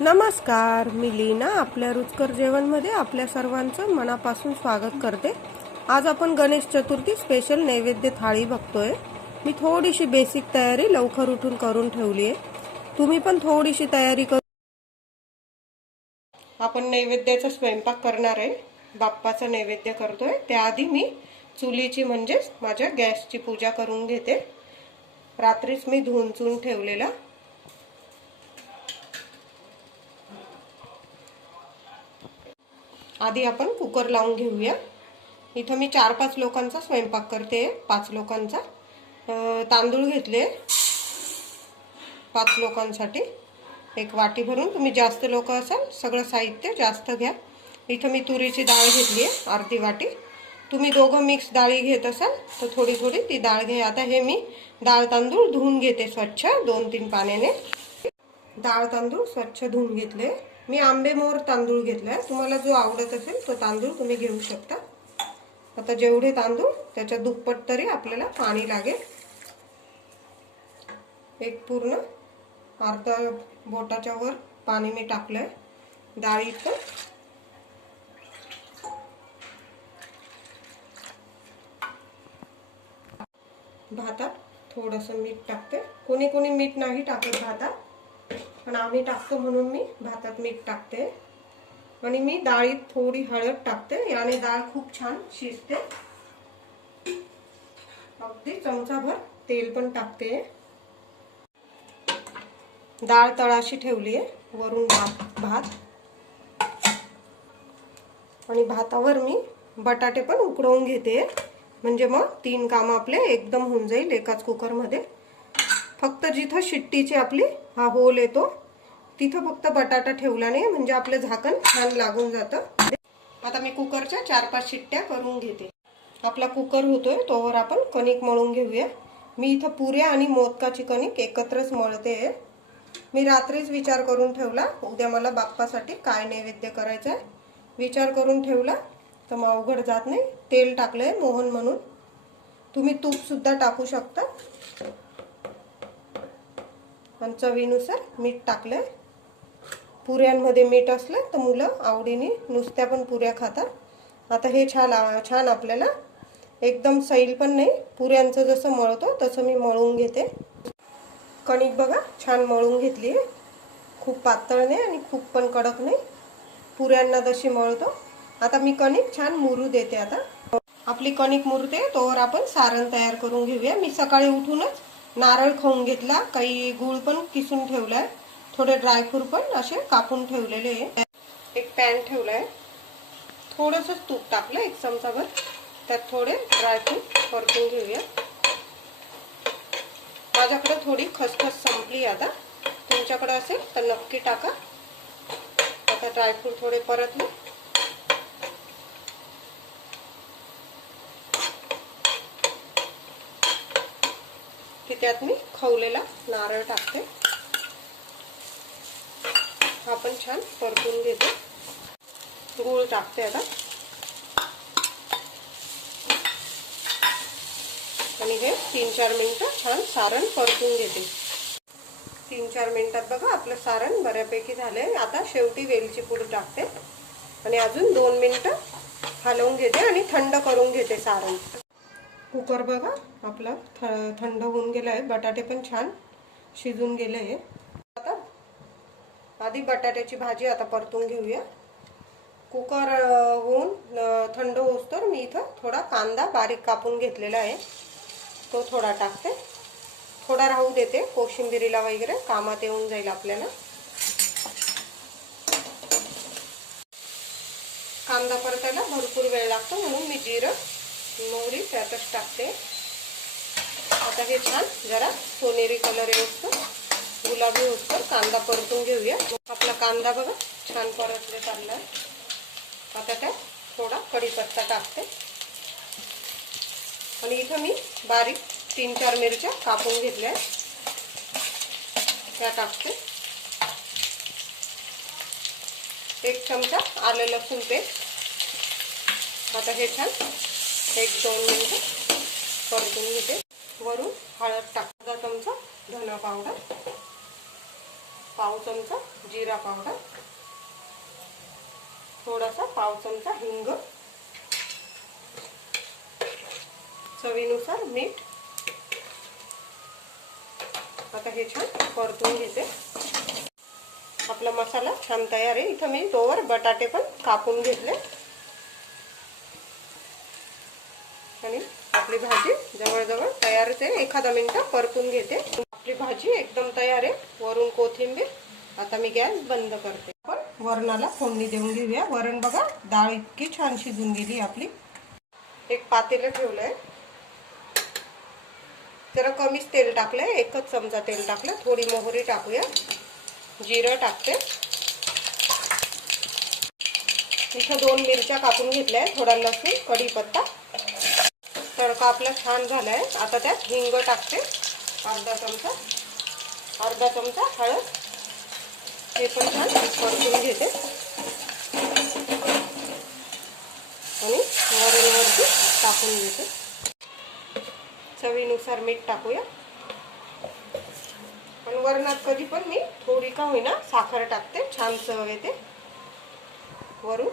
नमस्कार, मी लीना आपल्या रुचकर जेवणमध्ये आपल्या सर्वांचं मनापासून स्वागत करते। आज आपण गणेश चतुर्थी स्पेशल नैवेद्य थाळी बघतोय। मी थोडीशी बेसिक तयारी लवकर उठून करून ठेवली आहे, तुम्ही पण थोडीशी तयारी करू। आपण नैवेद्याचा स्वयंपाक करणार आहे, बाप्पाचा नैवेद्य करतोय। त्याआधी मी चुलीची म्हणजे माझ्या गॅसची पूजा करून घेते। रात्रीच मी धुवून चुन ठेवलेला। आधी आपण कुकर लावून घेऊया। इथं मी 4-5 लोकांचा स्वयंपाक करते, 5 लोकांचा। तांदूळ घेतले 5 लोकांसाठी, एक वाटी भरून। तुम्ही जास्त लोक असाल सगळं साहित्य जास्त घ्या। इथं मी तुरीची डाळ घेतली आहे अर्धी वाटी। तुम्ही दोघं मिक्स डाळी घेत असाल तर थोडी थोडी ती डाळ घ्या। आता हे मी डाळ तांदूळ धुवून घेते स्वच्छ 2-3 पाण्याने। डाळ तांदूळ स्वच्छ धुवून घेतले। मी आंबेमोहर तांदूळ घेतलाय, तुम्हाला जो आवडत असेल तो तांदूळ तुम्ही घेऊ शकता। आता जेवढे तांदूळ त्याच्या दुप्पट तरी आपल्याला पाणी लागेल। एक पूर्ण अर्धा बोटाच्या वर पाणी मी टाकलंय डाळीचं। भातात थोडंसं मीठ टाकते। कोणी कोणी मीठ नाही टाकत भातात, पण आम्ही टाकतो म्हणून मी भातात मीठ टाकते। आणि मी डाळीत थोडी हळद टाकते, याने डाळ खूप छान शिजते। अगदी चमचाभर तेल पण टाकते। डाळ तळाशी ठेवली आहे, वरून भात आणि भातावर मी बटाटे पण उकडवून घेते, म्हणजे मग 3 काम आपले एकदम होऊन जाईल एकाच कुकर मध्ये। फक्त जिथं शिट्टीची आपली हा होल येतो तिथं फक्त बटाटा ठेवला नाही, म्हणजे आपलं झाकण छान लागून जातं। आता मी कुकरच्या 4-5 शिट्ट्या करून घेते। आपला कुकर होतोय तोवर आपण कणिक मळून घेऊया। मी इथं पुऱ्या आणि मोदकाची कणिक एकत्रच मळते। मी रात्रीच विचार करून ठेवला उद्या मला बाप्पासाठी काय नैवेद्य करायचा आहे, विचार करून ठेवला तर मग अवघड जात नाही। तेल टाकलंय मोहन म्हणून, तुम्ही तूप सुद्धा टाकू शकता। आणि चवीनुसार मीठ टाकलंय। पुऱ्यांमध्ये मीठ असलं तर मुलं आवडीने नुसत्या पण पुऱ्या खातात। आता हे छान आपल्याला एकदम सैल पण नाही, पुऱ्यांचं जसं मळतो तसं मी मळून घेते। कणिक बघा छान मळून घेतली आहे, खूप पातळ नाही आणि खूप पण कडक नाही, पुऱ्यांना जशी मळतो। आता मी कणिक छान मुरू देते। आता आपली कणिक मुरते तोवर आपण सारण तयार करून घेऊया। मी सकाळी उठूनच नारळ खाऊन घेतला, काही गूळ पण किसून ठेवलाय, थोडे ड्रायफ्रूट पण असे कापून ठेवलेले आहे। एक पॅन ठेवलाय, थोडंसं तूप टाकलं 1 चमचाभर, त्यात थोडे ड्रायफ्रूट परतून घेऊया। माझ्याकडे थोडी खसखस संपली, आता तुमच्याकडे असेल तर नक्की टाका। आता ड्रायफ्रूट थोडे परतले की त्यात मी खवलेला नारळ टाकते। आपण छान परतून घेते। गूळ टाकते आता आणि हे 3-4 मिनिटं छान सारण परतून घेते। 3-4 मिनिटात बघा आपलं सारण बऱ्यापैकी झालंय। आता शेवटी वेलची पूड टाकते आणि अजून 2 मिनिटं हलवून घेते आणि थंड करून घेते सारण। कुकर बघा आपला थंड होऊन गेलाय, बटाटे पण छान शिजून गेले। आता आधी बटाट्याची भाजी आता परतून घेऊया। कुकर होऊन थंड होऊस्तर मी इथं थोडा कांदा बारीक कापून घेतलेला आहे, तो थोडा टाकते। थोडा राहू देते, कोशिंबिरीला वगैरे कामात येऊन जाईल आपल्याला। कांदा परतायला भरपूर वेळ लागतो म्हणून मी जिरं मोहरी त्यातच टाकते। आता हे छान जरा सोनेरी कलर येतो, गुलाबी होतो कांदा परतून घेऊया। आपला कांदा बघा छान परतले चाललाय। आता त्यात थोडा कढीपत्ता टाकते आणि इथं मी बारीक 3-4 मिरच्या कापून घेतल्या त्या टाकते। 1 चमचा आलं लसूण पेस्ट। आता हे छान 1-2 मिनिटं परतून घेते। वरून हळद टाकते, 1 चमचा धना पावडर, पाव चमचा जिरा पावडर, थोडासा पाव चमचा हिंग, चवीनुसार मीठ. आता हे छान परतून घेते. आपला मसाला छान तयार आहे. इथं मी तोवर बटाटे पण कापून घेतले आणि आपली भाजी जवळजवळ तयारच आहे. एखादा मिनिट परतून घेते. आपली भाजी एकदम तयार आहे. वरून कोथिंबीर. आता मी गॅस बंद करते. आपण वरणाला फोडणी देऊन घेऊया. वरण बघा, डाळ इतकी छान शिजून गेली आपली. एक पातेलं ठेवलंय. जरा कमीच तेल टाकलंय, 1 चमचा तेल टाकलं. थोडी मोहरी टाकूया, जिरं टाकते. इथं 2 मिरच्या कापून घेतल्या, थोडा लसूण, कढीपत्ता. तडका आपला छान झालाय. आता त्यात हिंग टाकते, अर्धा चमचा हळद. हे पण छान परतून घेते आणि वरणवरती टाकून घेते. चवीनुसार मीठ टाकूया. पण वरणात कधी पण मी थोडी का होईना साखर टाकते, छान चव येते. वरून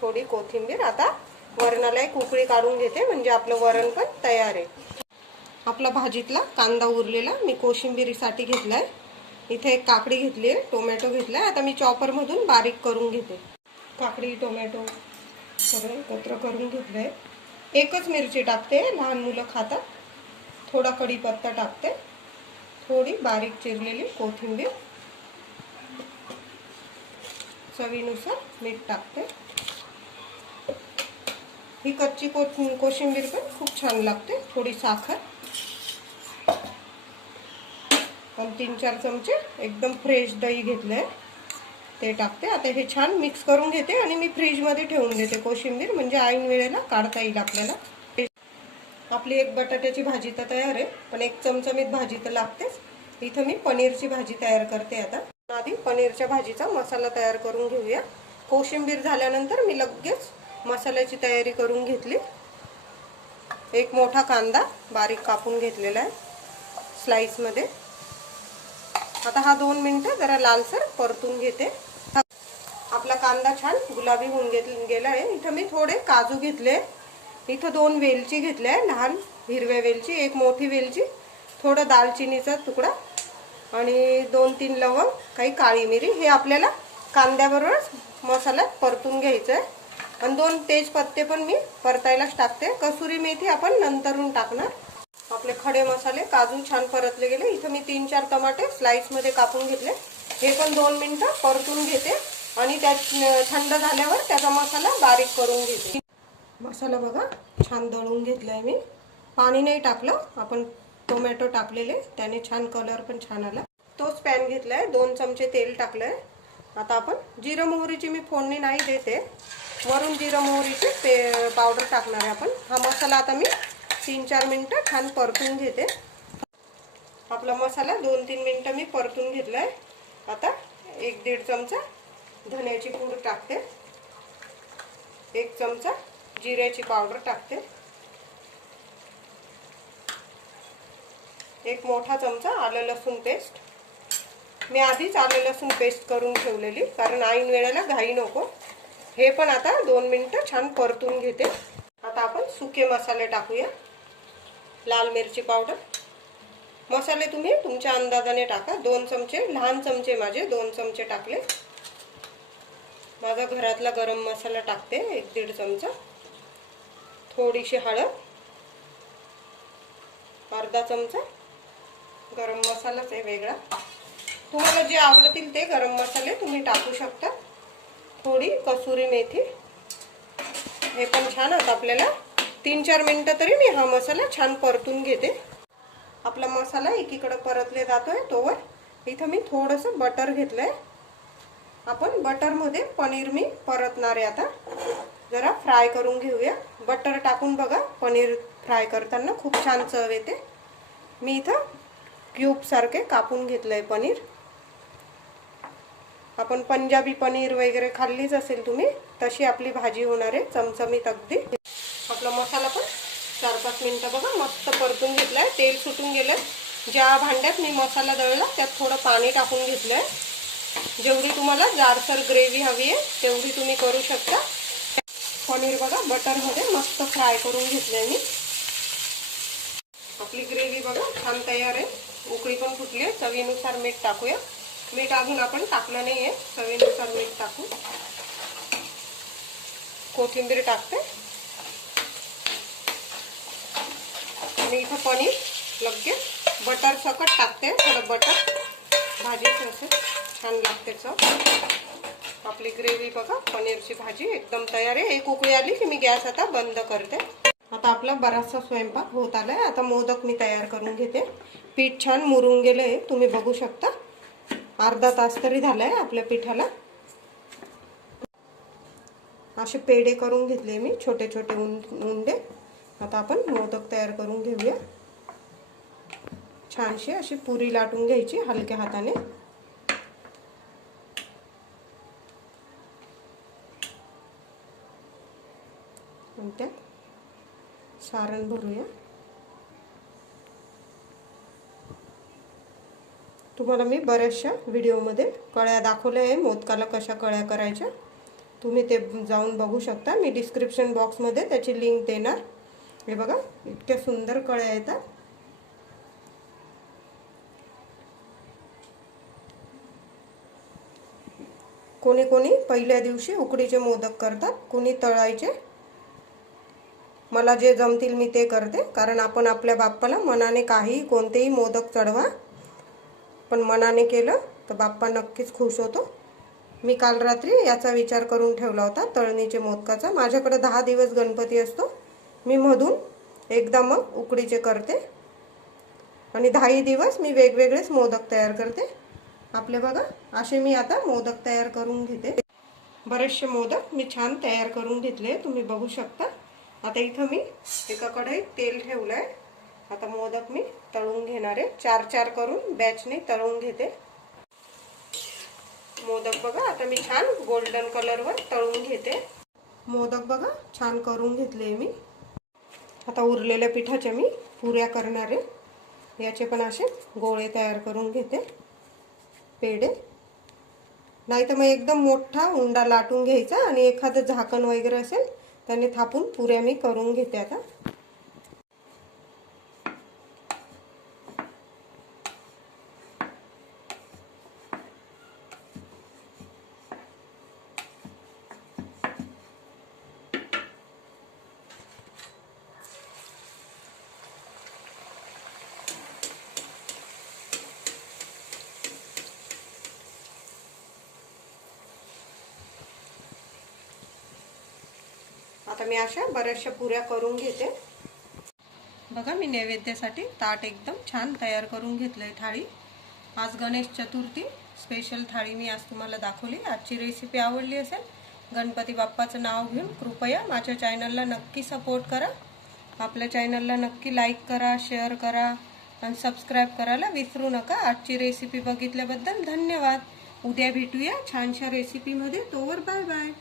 थोडी कोथिंबीर. आता वरणाला एक उकळी काढून घेते, म्हणजे आपलं वरण पण तयार आहे. आपला भाजीतला कांदा उरलेला मी कोशिंबिरीसाठी घेतलाय. इथे एक काकडी घेतली आहे, टोमॅटो घेतलाय. आता मी चॉपर मधून बारीक करून घेते. काकडी टोमॅटो सगळं एकत्र करून घेतलंय. 1च मिरची टाकते, लहान मुलं खातात. थोडा कढीपत्ता टाकते, थोडी बारीक चिरलेली कोथिंबीर, चवीनुसार मीठ टाकते. ही कच्ची कोशिंबीर पण खूप छान लागते. थोडी साखर आणि 3-4 चमचे एकदम फ्रेश दही घेतलंय, ते टाकते. आता हे छान मिक्स करून घेते आणि मी फ्रीजमध्ये ठेवून देते कोशिंबीर, म्हणजे ऐन वेळेला काढता येईल आपल्याला. आपली एक बटाट्याची भाजी तर तयार आहे, पण 1 चमचमीत भाजी तर लागतेच. इथं मी पनीरची भाजी तयार करते. आता आधी पनीरच्या भाजीचा मसाला तयार करून घेऊया. कोशिंबीर झाल्यानंतर मी लगेच मसाल्याची तयारी करून घेतली. एक मोठा कांदा बारीक कापून घेतलेला आहे स्लाइसमध्ये. आता हा 2 मिनिटं जरा लालसर परतून घेते. आपला कांदा छान गुलाबी होऊन गेला आहे. इथं मी थोडे काजू घेतले. इथं 2 वेलची घेतल्या, लहान हिरव्या वेलची, 1 मोठी वेलची, थोडं दालचिनीचा तुकडा आणि 2-3 लवंग, काही काळी मिरी. हे आपल्याला कांद्याबरोबरच मसाल्यात परतून घ्यायचं आहे. आणि 2 तेजपत्ते पण मी परतायलाच टाकते. कसुरी मेथी आपण नंतरून टाकणार. आपले खडे मसाले, काजू छान परतले गेले. इथं मी 3-4 टमाटे स्लाइसमध्ये कापून घेतले. हे पण 2 मिनिटं परतून घेते आणि त्यात थंड झाल्यावर त्याचा मसाला बारीक करून घेते. मसाला बघा छान दळून घेतलाय मी. पाणी नाही टाकलं, आपण टोमॅटो टाकलेले, त्याने छान कलर पण छान आला. तोच पॅन घेतलाय, 2 चमचे तेल टाकलंय. आता आपण जिरं मोहरीची मी फोडणी नाही देते, वरून जिरं मोहरीची पावडर टाकणार आहे आपण. हा मसाला आता मी 3-4 मिनिटं छान परतून घेते. आपला मसाला 2-3 मिनिटं मी परतून घेतलाय. आता 1-1.5 चमचा धन्याची पूड टाकते, 1 चमचा जिऱ्याची पावडर टाकते, 1 मोठा चमचा आलं लसूण पेस्ट. मी आधीच आलं लसूण पेस्ट करून ठेवलेली, कारण ऐन वेळेला घाई नको. हे पण आता 2 मिनिटं छान परतून घेते. आता आपण सुके मसाले टाकूया. लाल मिरची पावडर. मसाले तुम्ही तुमच्या अंदाजाने टाका. 2 चमचे, लहान चमचे माझे 2 चमचे टाकले. माझा घरातला गरम मसाला टाकते, 1-1.5 चमचा. थोडीशी हळद, अर्धा चमचा गरम मसालाच आहे वेगळा. तुम्हाला जे आवडतील ते गरम मसाले तुम्ही टाकू शकता. थोडी कसुरी मेथी. हे पण छान. आता आपल्याला 3-4 मिनिटं तरी मी हा मसाला छान परतून घेते. आपला मसाला एकीकडे परतले जातोय तोवर इथं मी थोडंसं बटर घेतलंय. आपण बटरमध्ये पनीर मी परतणार आहे. आता जरा फ्राय करून घेऊया. बटर टाकून बघा, पनीर फ्राय करताना खूप छान चव येते. मी इथं क्यूब सारखे कापून घेतलंय पनीर. आपण पंजाबी पनीर वगैरे खाल्लीच असेल तुम्ही, तशी आपली भाजी होणार आहे, चमचमीत अगदी. आपला मसाला पण 4-5 मिनिटं बघा मस्त परतून घेतलाय. तेल सुटून गेलं. ज्या भांड्यात मी मसाला दळला त्यात थोडं पाणी टाकून घेतलंय जेवढी तुम्हाला जाडसर ग्रेव्ही हवी आहे तेवढी तुम्ही करू शकता। पनीर बघा बटरमध्ये मस्त फ्राय करून घेतले मी। आपली ग्रेव्ही बघा छान तयार आहे, उकळी पण फुटली आहे। चवीनुसार मीठ टाकूया, मीठ अजून आपण टाकलं नाही आहे, चवीनुसार मीठ टाकू। कोथिंबीर टाकते आणि इथं पनीर लगेच बटर सकट टाकते, थोडं बटर भाजीचं असं छान लागते चव। आपली ग्रेव्ही बघा पनीरची भाजी एकदम तयार आहे। एक उकळी आली की मी गॅस आता बंद करते। आता आपला बराचसा स्वयंपाक होत आलाय। आता मोदक मी तयार करून घेते। पीठ छान मुरून गेलंय, तुम्ही बघू शकता। अर्धा तास तरी झालाय आपल्या पिठाला। असे पेढे करून घेतले मी, छोटे छोटे उंडे। आता आपण मोदक तयार करून घेऊया। छानशी अशी पुरी लाटून घ्यायची हलक्या हाताने। आणि त्यात सारण भरूया। तुम्हाला मी बऱ्याचशा व्हिडिओमध्ये कळ्या दाखवल्या आहे, मोदकाला कशा कळ्या करायच्या, तुम्ही ते जाऊन बघू शकता। मी डिस्क्रिप्शन बॉक्समध्ये त्याची लिंक देणार। हे बघा इतक्या सुंदर कळ्या येतात। कोणी कोणी पहिल्या दिवशी उकडीचे मोदक करतात, कोणी तळायचे। मला जे जमतील मी ते करते, कारण आपण आपल्या बाप्पाला मनाने काही कोणतेही मोदक चढवा, पण मनाने केलं तर बाप्पा नक्कीच खुश होतो। मी काल रात्री याचा विचार करून ठेवला होता तळणीचे मोदकाचा। माझ्याकडे 10 दिवस गणपती असतो, मी मधून एकदा मग उकडीचे करते आणि 10 दिवस मी वेगवेगळेच मोदक तयार करते। आपले बघा असे मी आता मोदक तयार करून घेते। बरेचसे मोदक मी छान तयार करून घेतले, तुम्ही बघू शकता। आता इथं मी एका कढईत तेल ठेवलंय। आता मोदक मी तळून घेणार आहे, 4-4 करून बॅचने तळून घेते। मोदक बघा आता मी छान गोल्डन कलरवर तळून घेते। मोदक बघा छान करून घेतले मी। आता उरलेल्या पिठाच्या मी पुऱ्या करणार आहे। याचे पण असे गोळे तयार करून घेते, पेढे। नाही तर मग एकदम मोठा उंडा लाटून घ्यायचा आणि एखादं झाकण वगैरे असेल त्याने थापून पुऱ्या मी करून घेते आता। आता मी अशा बऱ्याचशा पुऱ्या करून घेते। बघा मी नैवेद्यासाठी ताट एकदम छान तयार करून घेतलंय, थाळी। आज गणेश चतुर्थी स्पेशल थाळी मी आज तुम्हाला दाखवली। आजची रेसिपी आवडली असेल, गणपती बाप्पाचं नाव घेऊन कृपया माझ्या चॅनलला नक्की सपोर्ट करा। आपल्या चॅनलला नक्की लाईक करा, शेअर करा आणि सबस्क्राईब करायला विसरू नका। आजची रेसिपी बघितल्याबद्दल धन्यवाद। उद्या भेटूया छानशा रेसिपीमध्ये, तोवर बाय बाय।